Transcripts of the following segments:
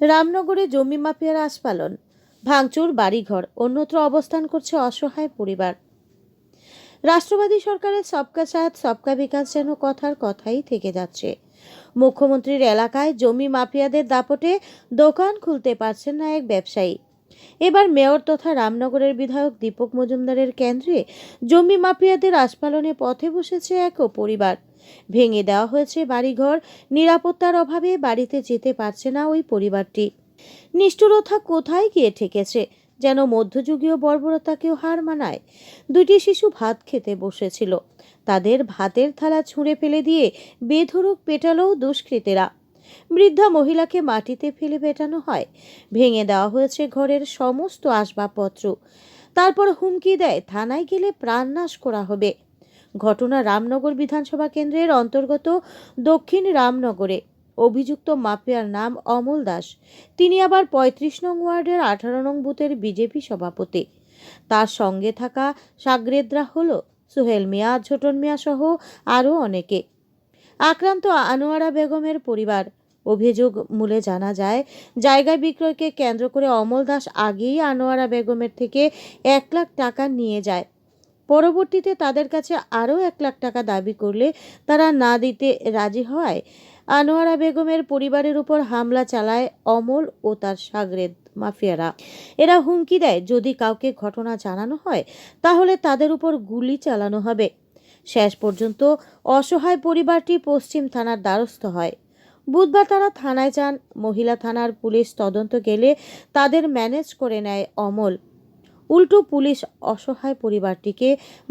রামনগরে জমি মাফিয়ার আস্ফালন, ভাঙচুর বাড়িঘর, অন্যত্র অবস্থান করছে অসহায় পরিবার। রাষ্ট্রবাদী সরকারের সবকা সাথ সবকা বিকাশ যেন কথার কথাই থেকে যাচ্ছে। মুখ্যমন্ত্রীর এলাকায় জমি মাফিয়াদের দাপটে দোকান খুলতে পারছেন না এক ব্যবসায়ী। এবার মেয়র তথা রামনগরের বিধায়ক দীপক মজুমদারের কেন্দ্রে জমি মাফিয়াদের আস্ফালনে পথে বসেছে এক পরিবার। ভেঙে দেওয়া হয়েছে বাড়িঘর, নিরাপত্তার অভাবে বাড়িতে যেতে পারছে না ওই পরিবারটি। নিষ্ঠুরতা কোথায় গিয়ে ঠেকেছে, যেন মধ্যযুগীয় বর্বরতাকেও হার মানায়। দুটি শিশু ভাত খেতে বসেছিল, তাদের ভাতের থালা ছুঁড়ে ফেলে দিয়ে বেধড়ক পেটালো দুষ্কৃতীরা। বৃদ্ধা মহিলাকে মাটিতে ফেলে পেটানো হয়। ভেঙে দেওয়া হয়েছে ঘরের সমস্ত আসবাবপত্র। তারপর হুমকি দেয় থানায় গেলে প্রাণনাশ করা হবে। ঘটনা রামনগর বিধানসভা কেন্দ্রের অন্তর্গত দক্ষিণ রামনগরে। অভিযুক্ত মাফিয়ার নাম অমল দাস। তিনি আবার ৩৫ নং ওয়ার্ডের ১৮ নং বুথের বিজেপি সভাপতি। তার সঙ্গে থাকা সাগরেদরা হল সোহেল মিয়া, ছোটন মিয়া সহ আরও অনেকে। আক্রান্ত আনোয়ারা বেগমের পরিবার। অভিযোগ মূলে জানা যায়, জায়গা বিক্রয়কে কেন্দ্র করে অমল দাস আগেই আনোয়ারা বেগমের থেকে ১ লাখ টাকা নিয়ে যায়। পরবর্তীতে তাদের কাছে আরও ১ লাখ টাকা দাবি করলে তারা না দিতে রাজি হওয়ায় আনোয়ারা বেগমের পরিবারের উপর হামলা চালায় অমল ও তার সাগরেদ মাফিয়ারা। এরা হুমকি দেয়, যদি কাউকে ঘটনা জানানো হয় তাহলে তাদের উপর গুলি চালানো হবে। শেষ পর্যন্ত অসহায় পরিবারটি পশ্চিম থানার দ্বারস্থ হয়। বুধবার তারা থানায় যান। মহিলা থানার পুলিশ তদন্ত গেলে তাদের ম্যানেজ করে নেয় অমল। উল্টো পুলিশ অসহায় পরিবারটিকে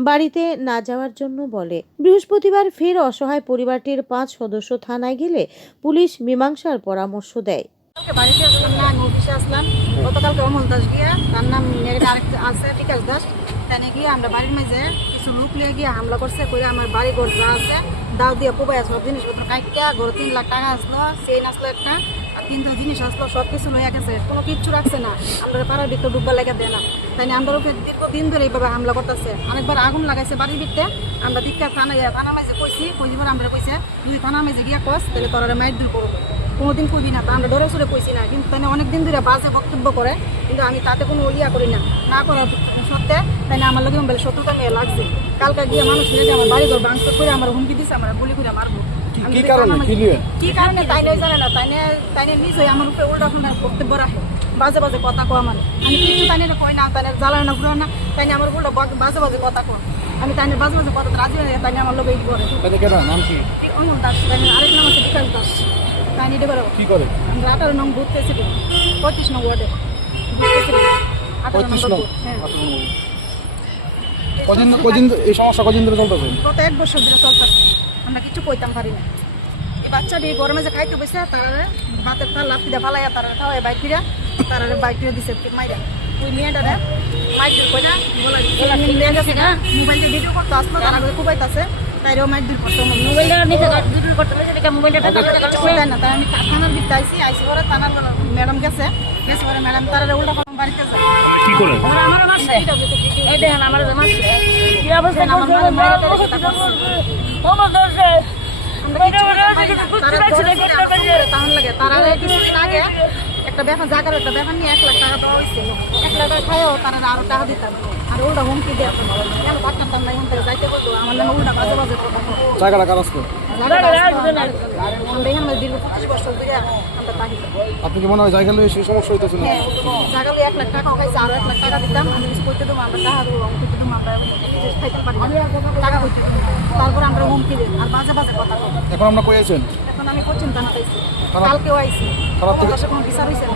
বাড়িতে না যাওয়ার জন্য বলে। বৃহস্পতিবার ফের অসহায় পরিবারটির ৫ সদস্য থানায় গেলে পুলিশ মীমাংসার পরামর্শ দেয়। বাড়িতে আসলাম না, আমি অফিসে আসলাম। গতকালকে অমল দাস গিয়া, তার নাম আরেকটা আছে টিকাস দাস, তাই গিয়ে আমরা বাড়ির মাঝে কিছু লোক নিয়ে গিয়ে হামলা করছে। করে আমার বাড়ি ঘর যা আছে দাও দিয়ে কোবাই সব জিনিসপত্র কাইটা, ঘরে ৩ লাখ টাকা আসলো, চেইন আসলো একটা, আর ৩টা জিনিস আসলো, সব কিছু লইয়া গেছে। কোনো কিচ্ছু রাখছে না, আমরা পাড়ার ভিতরে ডুববার লেগে দেয় না। তাই আমরা ওকে দীর্ঘদিন ধরে এইভাবে হামলা করতেছে। অনেকবার আগুন লাগাইছে বাড়ির ভিতরে। আমরা দীক্ষা থানা মাঝে কইছি, আমরা কইছে যদি থানা মাঝে গিয়া কস তাহলে তোরা মাইর দিল করবো, কোনোদিন কইবি না। তা আমরা ডরে সরে কইছি না, কিন্তু তাই অনেকদিন ধরে বাজে বক্তব্য করে, কিন্তু আমি তাতে কোনো ইয়া করি না। না করার সত্ত্বে তাই আমার লোক বলে শত্রুতা মেয়ে লাগছে। কালকে গিয়ে মানুষ নিয়ে আমার বাড়ি ঘর ভাঙচুর করে আমার হুমকি দিচ্ছে, আমরা গুলি করে মারবো। কি কারণে তাই নয় জানে না, তাই নিজ হয়ে আমার উপরে উল্টা বক্তব্য রাখে, বাজে বাজে কথা কো। আমার আমি কিছু তাই কই না, তাই জ্বালায় না ঘুরে না, তাই আমার উল্টা বাজে বাজে কথা কো। আমি তাই বাজে বাজে কথা রাজি হয়ে তাই আমার লোক এই করে। অমল দাস, আরেক নাম আছে বিকাশ দাস। তাই নিতে পারো কি করে? আমরা ১৮ নং বুথ প্রেসিডেন্ট, ৩৫ নং ওয়ার্ডে এই সমস্যা কদিন ধরে চলতেছে? গত ১ বছর ধরে চলতেছে। আমরা কিছু কইতাম পারি না। এই বাচ্চাটি গরমে যে খাইতে বসে, তার হাতের তার লাফিটা ফালাইয়া তারা খাওয়াই বাইক ফিরা, তারা বাইক ফিরে দিছে মাইরা। ওই মেয়েটারে মাইক দিল কই না, মোবাইল দিয়ে ভিডিও করতে আসলো, তারা খুবাইতেছে, তাইরেও মাইক দিল করতো। মোবাইলটা নিতে ভিডিও করতে মোবাইলটা না, তাই আমি থানার ভিতরে আইসি পরে থানার ম্যাডাম গেছে পরে ম্যাডাম তারা উল্টা বাড়িতে যায়। কি করে আমার মারছে, এই দেখেন আমার মারছে, কি অবস্থা আমার মায়ের আগে একটা ব্যাপার জায়গার একটা ব্যাপার নিয়ে ১ লাখ টাকা দেওয়া হয়েছে। ১ লাখ টাকা খাইও তারা আরো টাকা দিতাম, আর উল্টা হুমকি দিয়ে পাঠাতাম না, এখান থেকে যাইতে বলতো আমার নামে উল্টা বাজে বাজে কথা। জায়গাটা কাজ করে আমরা এখানে দীর্ঘ ২৫ বছর ধরে আমরা থাকি। আপনি কি মনে হয় জায়গা লইয়ে সেই সমস্যা হইতেছিল? হ্যাঁ, জায়গা লইয়ে ১ লাখ টাকা খাইছে, আরো ১ লাখ টাকা দিতাম, আমি করতে দেবো, আমরা টাকা দেবো, আমি করতে দেবো, আমরা খাইতে পারি টাকা করতে দেবো। তারপর আমরা হুমকি দিই আর বাজে বাজে কথা বলি। এখন আমরা কই আছেন? এখন আমি কোচিং থানা পাইছি, কালকেও আইছি, আমার কাছে কোনো বিচার হইছে না।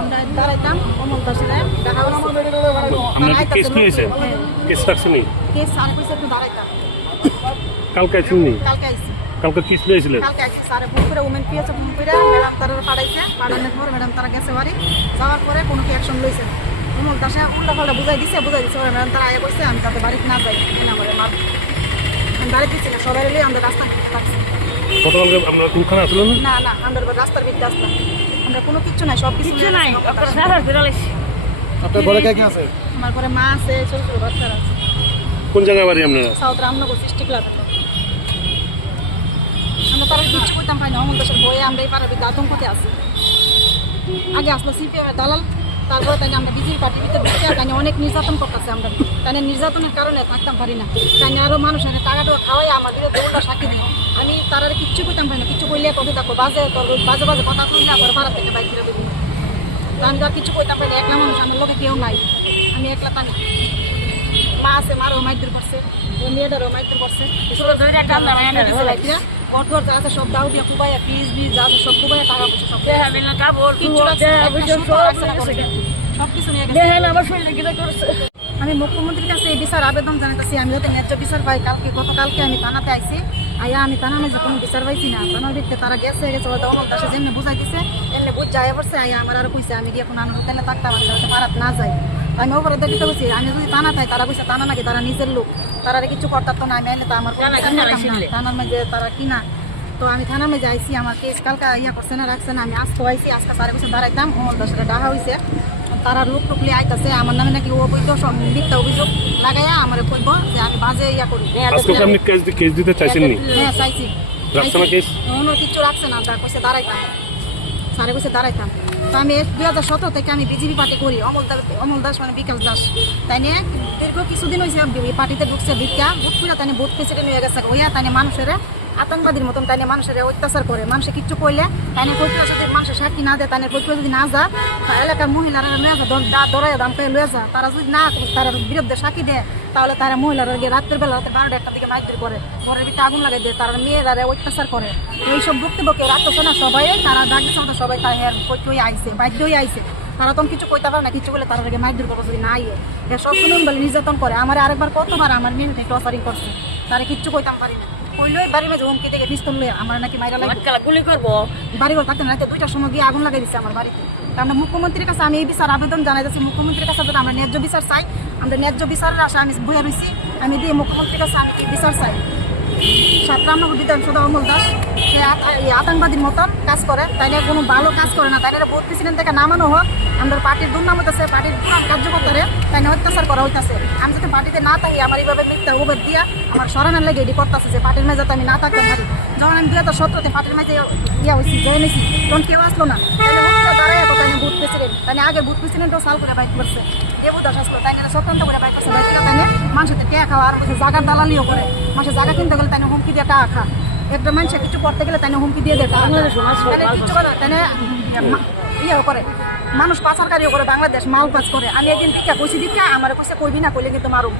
আমরা দাঁড়াইতাম অমল দাসের কেস কি হয়েছে? কেস রাখছেন? কেস স্যারে কইছে একটু দাঁড়াইতাম। কালকে আইসেননি? কালকে আইছি। কালকে কি পেয়েছিলেন? কালকে আইছি, স্যারে ফোন করে উমেন পিএসে ফোন করে ম্যাডাম তারা পাঠাইছে। পাঠানোর পরে ম্যাডাম তারা গেছে বাড়ি, যাওয়ার পরে কোনো কি অ্যাকশন লইছে না। অমল দাসে উল্টা পাল্টা বুঝাই দিছে পরে ম্যাডাম তারা আগে কইছে আমি তাদের বাড়িতে না যাই, না করে মারব। আমি বাড়ি দিচ্ছি না, সবাই এলে আমরা রাস্তা থাকছি। গতকালকে আমরা কোনখানে আসলেন? না না, আমরা রাস্তার ভিতরে আসলাম, আমরা কোনো কিছু নাই, সব কিছু নাই। আপনার ঘরে কে কে আছে? আমার ঘরে মা আছে, ছোট ছোট বাচ্চারা আছে। কোন জায়গায় বাড়ি আপনারা? South Ramnagar 60 club. আমরা তারা কিচ্ছু করতাম পাই না, অমল দেশের বয়ে আমরা এই পাড়ার ভিতরে আতঙ্কতে আছি। আগে আসলো সিপিএমের দালাল, তারপরে তাই আমরা বিজেপি পার্টির ভিতরে ঢুকে তাই অনেক নির্যাতন করতেছে। আমরা তাই নির্যাতনের কারণে থাকতাম পারি না, তাই আরও মানুষের টাকাটা খাওয়াই আমার বিরুদ্ধে উল্টা সাক্ষী দিই। আমি তারা কিচ্ছু করতাম পারি না, কিছু করলে কবে দেখো বাজে তোর বাজে বাজে কথা তুই না করে পাড়া থেকে বাইক ফিরে দেবো। তা আমি তো আর কিছু করতাম পারি না, একলা মানুষ, আমার লোকে কেউ নাই, আমি একলা টানি। মা আছে, মারও মাইদুর করছে, ওই মেয়েদেরও মাইদুর করছে, কঠোর যা আছে সব দাও দিয়ে কুবাইয়া ফিজ বিজ যা আছে সব কুবাইয়া টাকা পয়সা সব কিচ্ছু রাখছে না, সব কিছু নিয়ে গেছে। আমি মুখ্যমন্ত্রীর কাছে এই বিচার আবেদন জানাতেছি, আমি যাতে ন্যায্য বিচার পাই। গতকালকে আমি থানাতে আইছি, আইয়া আমি থানা যে কোনো বিচার পাইছি না। থানার ভিত্তিতে তারা গেছে হয়তো অমল দাসে যেমনি বুঝাইতেছে এমনি বুঝ যায় পড়ছে। আইয়া আমার আরো কইছে আমি দিয়ে কোনো আনন্দ তেলে থাকতে আমার যাতে পারাত না যায়। আমি ওপরে দেখতে বলছি আমি যদি থানা পাই, তারা কইছে থানা নাকি তারা নিজের লোক, তারা কিছু করতাম তো না। আমি আইলে তো আমার থানার মাঝে তারা কিনা। তো আমি থানার মাঝে আইছি, আমার কেস কালকা ইয়া করছে না, রাখছে না। আমি আজকে আইছি, আজকে 4 বছর দাঁড়াইতাম, অমল দাসের ডাহা হয়েছে। তারা লোক টুকলি আইতাছে আমার নামে নাকি অবৈধ মিথ্যা অভিযোগ লাগাইয়া আমার কইব যে আমি বাজে ইয়া করি। আজকে আপনি কেস দিতে চাইছেন নি? হ্যাঁ চাইছি, রাখছে না কেস? অন্য কিছু রাখছে না, তার কইছে দাঁড়াইতাম, 4 বছর দাঁড়াইতাম। তো আমি 2017 থেকে আমি বিজেপি পার্টি করি, অমল দাস মানে বিকাশ দাস। তাই নিয়ে দীর্ঘ কিছুদিন হয়েছে পার্টিতে ঢুকছে, ভিক্ষা বুথ করে তাই ভোট প্রেসিডেন্ট হয়ে গেছে। হইয়া তাই মানুষের আতঙ্কবাদীর মতন তাই মানুষের অত্যাচার করে। মানুষে কিচ্ছু করলে তাই কৈত্র যদি মানুষের সাক্ষী না দেয়, তাই কৈত্র যদি না যা, এলাকার মহিলারা লয়ে যা দরাই দাম পেয়ে লয়ে যা, তারা যদি না তার বিরুদ্ধে সাক্ষী দেয়, তাহলে তারা মহিলারা গিয়ে রাত্রের বেলা 12-1টার দিকে মাইক করে ঘরের ভিতরে আগুন লাগাই দেয়, তারা মেয়েরা অত্যাচার করে। এইসব বক্তব্য কেউ রাখতেছে না, সবাই তারা ডাক দিচ্ছে আমাদের সবাই তাই কৈত্রই আইসে, বাধ্যই আইসে। তারা তখন কিছু কইতে পারে না, কিছু বলে তারা আগে মাইক করবো যদি না আইয়ে সব শুনুন বলে নির্যাতন করে। আমার আরেকবার কতবার আমার মেয়ে টর্চারিং করছে, তারা কিচ্ছু কইতাম পারি না। কইলই বাড়ির মেঝে হুমকি থেকে পিস্তল লয়ে আমার নাকি মাইরা লাগবে, গুলি করবো। বাড়ি ঘর থাকতে না, 2টার সময় গিয়ে আগুন লাগাই দিচ্ছে আমার বাড়িতে। আমরা মুখ্যমন্ত্রীর কাছে আমি এই বিচার আবেদন জানাই যাচ্ছি, মুখ্যমন্ত্রীর কাছে যাতে আমরা ন্যায্য বিচার চাই। আমরা ন্যায্য বিচারের আশা আমি বইয়া রয়েছি, আমি দিয়ে মুখ্যমন্ত্রীর কাছে আমি কি বিচার চাই। 7 নম্বর বিধানসভা অমল দাস সে আতঙ্কবাদীর মতন কাজ করে, তাই না কোনো ভালো কাজ করে না। তাই না ভোট প্রেসিডেন্ট থেকে নামানো হোক, আমাদের পার্টির দুর্নাম হইতেছে, পার্টির কার্যকর্তারে তাই না অত্যাচার করা হইতেছে। আমি যাতে পার্টিতে না থাকি, আমার এইভাবে মিথ্যা উবের দিয়া আমার সরানোর লেগে এটি করতেছে যে পার্টির মেয়ে যাতে আমি না থাকতে পারি। যখন আমি 2017-তে পার্টির মেয়ে ইয়া হয়েছি জয় নিয়েছি, তখন কেউ আসলো না। দাঁড়ায় তাই না ভোট প্রেসিডেন্ট, তাই না আগে ভোট প্রেসিডেন্টও সাল করে বাইক করছে, দেবু দাস আসলো, তাই না স্বতন্ত্র করে বাইক করছে। বাইক তাই না মানুষের টেয়া খাওয়া আর জায়গার দালালিও করে, মানুষের জায়গা কিনতে গেলে তাই না হুমকি দিয়ে টাকা খা। একটা মানুষের কিছু করতে গেলে তাই না হুমকি দিয়ে দেয়, কিছু করে তাই না ইয়েও করে, মানুষ পাচারকারীও করে, বাংলাদেশ মাল পাচ করে। আমি একদিন দীক্ষা কইছি, দীক্ষা আমার কইছে কইবি না কইলে কিন্তু মারুম।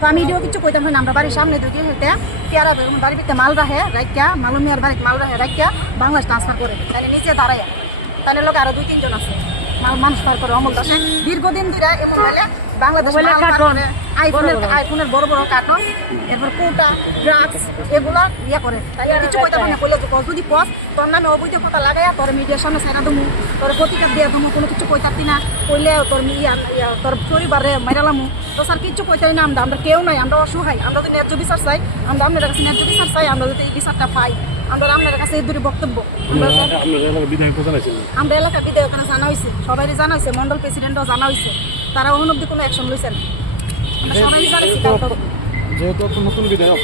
তো আমি এটিও কিছু কইতাম না। আমরা বাড়ির সামনে দুই হইতে পেয়ারা বাড়ির ভিতরে মাল রাখে রাখিয়া, মালুমিয়ার বাড়িতে মাল রাখে রাখিয়া বাংলাদেশ ট্রান্সফার করে, তাই নিচে দাঁড়ায়। তাই লোক আরো 2-3 জন আছে মানুষ পার করে। অমল দাস দীর্ঘদিন ধরে এমন হলে বাংলাদেশ আইফোনের বড় বড় কার্টন, এরপর কৌটা ড্রাগস এগুলা ইয়ে করে। তাই কিছু কইতে পারে না, কইলে যদি পথ তোর নামে অবৈধ কথা লাগাইয়া তোর মিডিয়ার সামনে সাইনা দমু, তোর প্রতিকার দিয়ে দমু, কোনো কিছু কইতাতি না, কইলে তোর তোর পরিবারে মাইরালামু। তো স্যার কিছু কইতাই না, আমরা কেউ নাই, আমরা অসহায়। আমরা যদি ন্যায্য বিচার চাই, আমরা আপনার কাছে ন্যায্য বিচার চাই, আমরা যদি এই বিচারটা পাই, আমরা আপনার কাছে এই দুটি বক্তব্য আমরা এলাকার বিধায়ক জানা হয়েছে, সবাই জানা হয়েছে, মন্ডল প্রেসিডেন্টও জানা হয়েছে, তারা অনব্দি কোনো অ্যাকশন লইছে না। যেহেতু নতুন বিধায়ক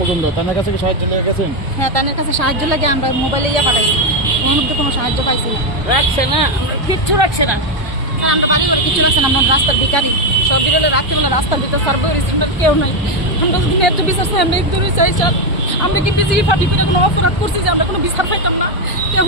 পর্যন্ত তার কাছে কি সাহায্য লেগে গেছেন? হ্যাঁ, তাদের কাছে সাহায্য লাগে, আমরা মোবাইলে ইয়ে পাঠাইছি, অনব্দি কোনো সাহায্য পাইছি না, রাখছে না, কিচ্ছু রাখছে না। আমরা বাড়ি ঘরে কিছু রাখছে না, আমরা রাস্তার ভিখারি, সব বিরলে রাখতে না, রাস্তার ভিতরে সার্ভার কেউ নাই। আমরা যদি ন্যায্য বিচার চাই, আমরা একদমই চাই স্যার। আমরা কি বিজেপি পার্টি করে কোনো অপরাধ করছি যে আমরা কোনো বিচার পাইতাম না?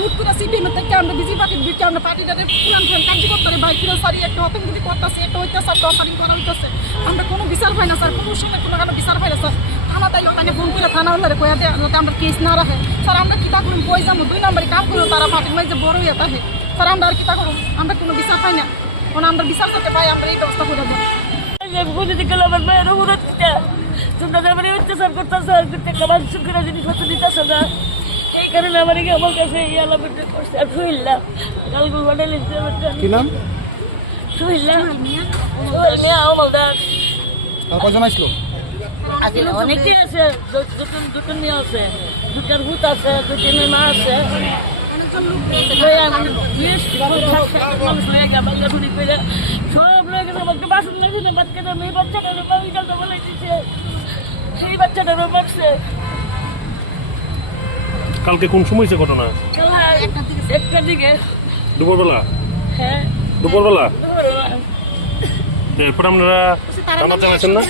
হুট করে সিপিএমের থেকে আমরা বিজেপি পার্টির দিকে আমরা পার্টিটাকে পুরান কার্যকর্তারে বাইক ফিরে সারি একটা হতঙ্গতি করতেছে, একটা অত্যাচার টর্চারিং করা হইতেছে, আমরা কোনো বিচার পাই না স্যার, কোনো সময় কোনো কারণে বিচার পাই না স্যার। থানা তাই ওখানে ফোন করে থানা হলে কয়া দেয় যাতে আমরা কেস না রাখে। স্যার আমরা কিতা করুন, বই যাবো 2 নম্বরে কাম করবো, তারা পার্টির মাঝে বড় হইয়া থাকে। স্যার আমরা আর কিতা করুন, আমরা কোনো বিচার পাই না, কোনো আমরা বিচার করতে পাই, আমরা এই ব্যবস্থা করে দেবো। আমার মায়ের অনুরোধ তোমরা যেমন অত্যাচার করতেছো, খাবার শুকিয়ে জিনিসপত্র দিতেছো না, এই কারণে আমার কাছে করছে। আর সুহিল্লা গালগুল বানাইলে কি নাম? সুহিল্লা মিয়া অমল দাস। আর কজন আসলো? অনেকেই আছে, দুটো মেয়ে আছে, 2টার ভূত আছে, 2টি মা আছে, সব লয়ে গেছে। আমাকে বাসন লাগে না, বাচ্চাটা মেয়ে বাচ্চাটারও বাচ্চাটা বলে দিচ্ছে, সেই বাচ্চাটারও মারছে। কালকে কোন সময় হয়েছে ঘটনা? একটার দিকে। দুপুরবেলা? হ্যাঁ দুপুরবেলা? দুপুরবেলা। এরপর আপনারা থানা জানাচ্ছেন না?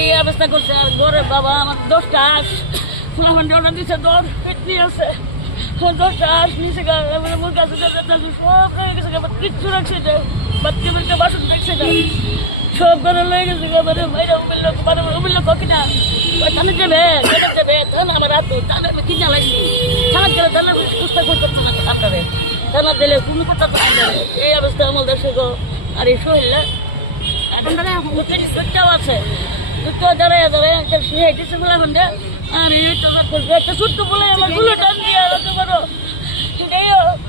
এই অবস্থা করছে। আর ঘরে বাবা আমার 10টা হাঁস আমার জন্য দিচ্ছে, 10 পেটনি আছে, 10টা হাঁস নিচে মুখ আছে, সব রয়ে গেছে, আবার কিচ্ছু রাখছে না, বাচ্চা বাসন দেখছে না, সব ঘরে লেগে গেছে। মানে বাইরে উমিল্ল কিনা থানা যাবে থানা আমার হাত থানা আমি কিনা লাগছি, থানা গেলে থানা পুস্তা করতে না আপনারে, থানা দিলে কোনো কথা তো এই অবস্থা আমার দেশে গো। আর এই শহীদরা আছে দাঁড়ায় একটা হেঁটেছে বলে এখন আর একটা ছোট্ট বলে আমার গুলো টান দিয়ে রাখতে পারো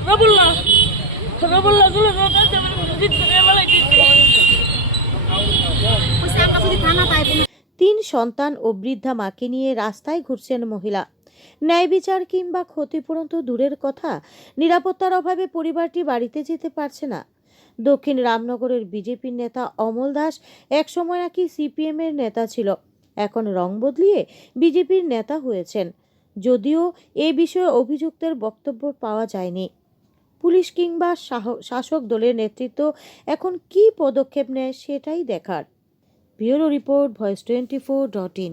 রবুল্লাহ গুলো তিন সন্তান ও বৃদ্ধা মাকে নিয়ে রাস্তায় ঘুরছেন মহিলা। ন্যায় বিচার কিংবা ক্ষতিপূরণ তো দূরের কথা, নিরাপত্তার অভাবে পরিবারটি বাড়িতে যেতে পারছে না। দক্ষিণ রামনগরের বিজেপির নেতা অমল দাস একসময় নাকি সিপিএম এর নেতা ছিল, এখন রং বদলিয়ে বিজেপির নেতা হয়েছেন। যদিও এ বিষয়ে অভিযুক্তের বক্তব্য পাওয়া যায়নি। পুলিশ কিংবা শাসক দলের নেতৃত্ব এখন কী পদক্ষেপ নেয় সেটাই দেখার। Bureau report, voice 24.in।